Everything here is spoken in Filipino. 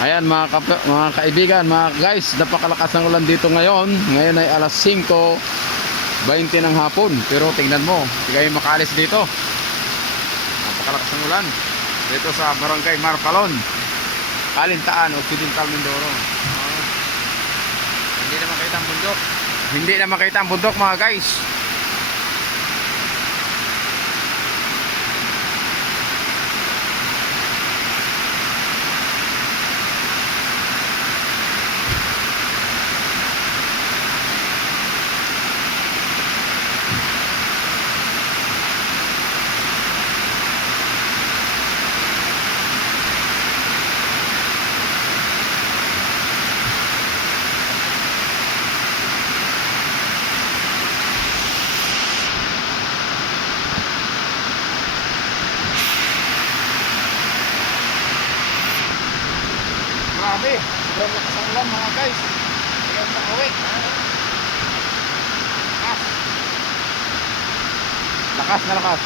Ayan mga kaibigan, mga guys, napakalakas ng ulan dito ngayon. Ngayon ay alas 5:20 ng hapon. Pero tingnan mo, hindi kayo makaalis dito. Napakalakas ng ulan dito sa Barangay Marcalon, Calintaan, Occidental Mindoro. Hindi na makita ang bundok. Hindi na makita ang bundok mga guys. Grabe, sobrang lakas ang ulan mga guys. Kaya makauwi. Lakas. Lakas na lakas.